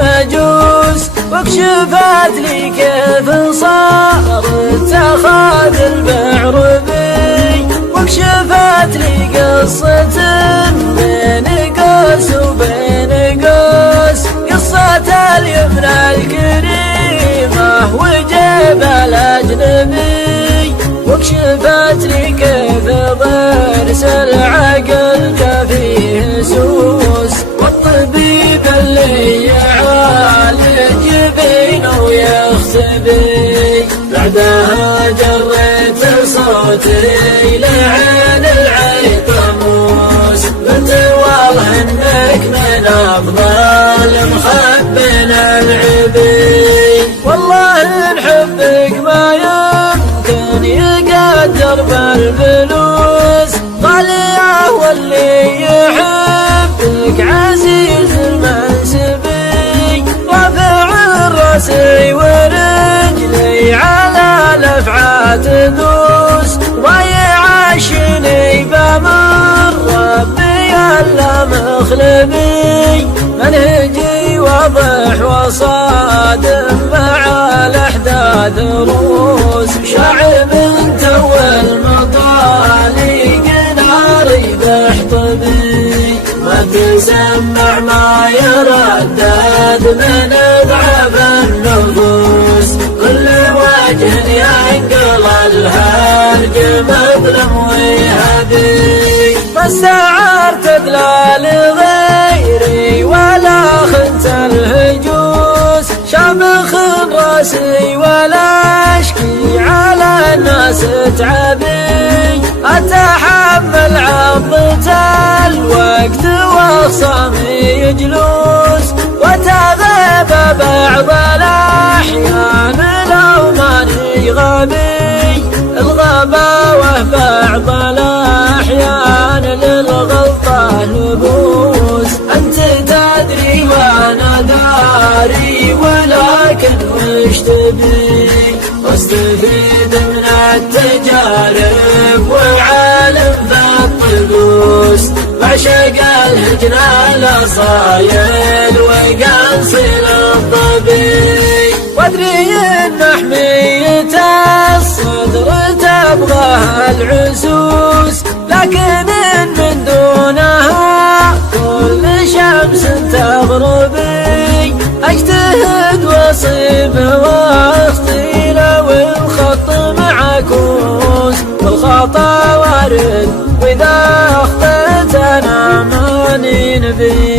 مجوس، وكشفت لي كيف صارت تخاذ البعربي، وكشفت لي قصة بين قوس وبين قوس، قصة اليمنى الكريمة وجبل أجنبي، وكشفت لي كيف ضرس العقل جا فيه سوس، والطبيب اللي يعالج بينه ويختبي، بعدها جريت صوتي لعين العيطموس، قلت والله انك من افضل مخبنا العبي، والله ان حبك ما يمكن يقدر بالفلوس، غالية واللي يحبك عزيز المنسبي، رافع راسي ورجلي على الافعى تدوس، ويعشني بامر ربي الا مخلبي، منهجي واضح وصادم مع الاحداث روس، شعب تو المطالق ناري بحطبي، ما تسمع ما يردد من اضعاف النفوس، كل وجه ينقل الهرج مظلم ويهدي، ما استعرت اذلال غيري ولا خنت الهجوس، شامخ راسي ولا اشكي على الناس تعبي، اتحمل عضة الوقت وخصامي جلوس، وتغيب بعض الاحيان لو ماني غبي، الغباوة بعض الاحيان للغلطة لبوس، انت تدري وانا داري ولكن وش تبي، واستفيد من التجارب وعالم بالطقوس، بعشق الهجنة الاصايل وقنصل الضبي، وادري ان حمية الصدر تبغاها العسوس، لكن من دونها كل شمس تغربي، اجتهد واصيب واخطي لو الخط معكوس، والخطا وارد واذا اخطيت انا ماني نبي.